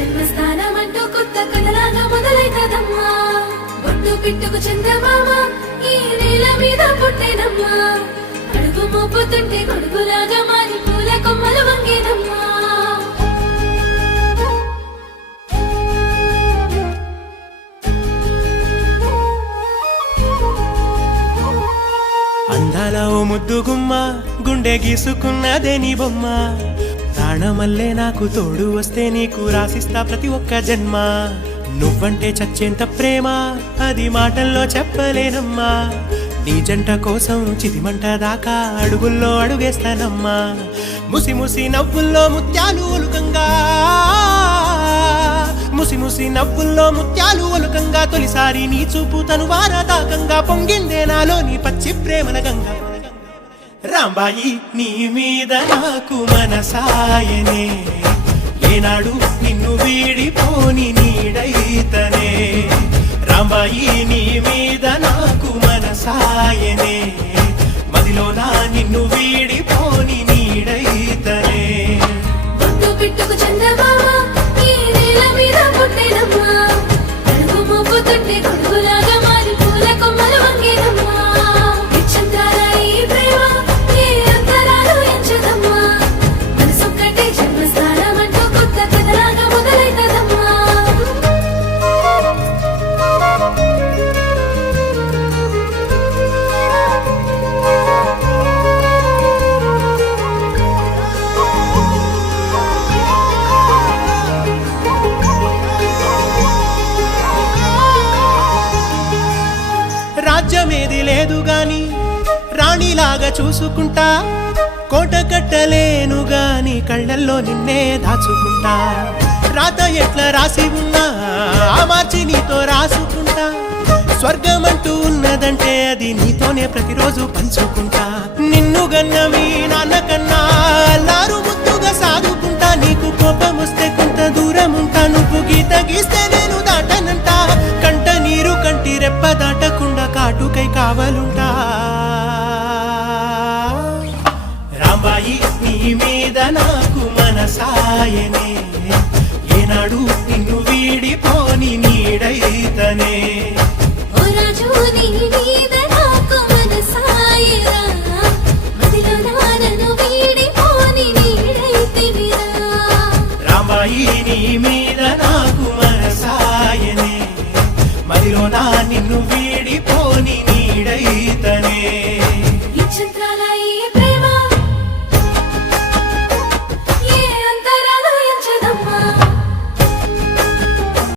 జన్మస్థానమంటూ కొత్త కథలాగా మొదలైతదమ్మా. బొట్టు పిట్టుకు చందమామ ఈ నేల మీద పుట్టేనమ్మా. అడుగు మోపుతుంటే గొడుగులాగా మారి పూల కొమ్మలు వంగేనమ్మా. అందాల ఓ ముద్దు గుమ్మ గుండె గీసుకున్నదే నీ బొమ్మ. ప్రాణమల్లే నాకు తోడు వస్తే నీకు రాసిస్తా ప్రతి ఒక్క జన్మ. నువ్వంటే చచ్చేంత ప్రేమ అది మాటల్లో చెప్పలేనమ్మా. నీ జంట కోసం చితిమంట దాకా అడుగుల్లో అడుగేస్తానమ్మా. ముసి ముసి నవ్వుల్లో ముత్యాలు ఒలుకంగా, ముసి ముసి నవ్వుల్లో ముత్యాలు ఒలుకంగా తొలిసారి నీ చూపు తను వారదాకంగా పొంగిందే నాలో నీ పచ్చి ప్రేమల గంగా. రాంబాయి నీ మీద నాకు మనసాయనే, ఏనాడు నిన్ను వీడిపోని నీడైతనే. రాంబాయి నీ మీద నాకు మనసాయనే, మదిలోనా నిన్ను వీడిపోని నీడైతనే. బొట్టు పిట్టుకు చందమామ ఈ నేల మీద పుట్టేనమ్మా. అడుగు మోపుతుంటే గొడుగులాగా మారి పూల కొమ్మలు వంగేనమ్మా. విచ్ఛిన్నాల ఈ ప్రేమ ఏ అంతరాలు ఎంచదమ్మా. మనసొక్కటే జన్మస్థానమంటూ కొత్త కథలాగా మొదలైతదమ్మా. రాజ్యమేది లేదు గాని రాణిలాగా చూసుకుంటా. కోట కట్టలేను గాని కళ్ళల్లో నిన్నే దాచుకుంటా. రాత ఎట్లా రాసి ఉన్నా ఆ మార్చి నీతో రాసుకుంటా. స్వర్గమంటూ ఉన్నదంటే అది నీతోనే ప్రతిరోజు పంచుకుంటా. నిన్ను గన్న మీ నాన్న కన్నా అల్లారు ముద్దుగా సాదుకుంటా. నీకు కోపం వస్తే కొంత దూరం ఉంటా. నువ్వు గీత గీస్తే నేను దాటనంటా. కంట నీరు కంటి రెప్ప దాటకుండా కాటుకై కావలుంటా. రాంబాయి నీ మీద నాకు మనసాయనే, ఏనాడు నిన్ను వీడిపోని నీడైతనే. ఓ రాజు నీ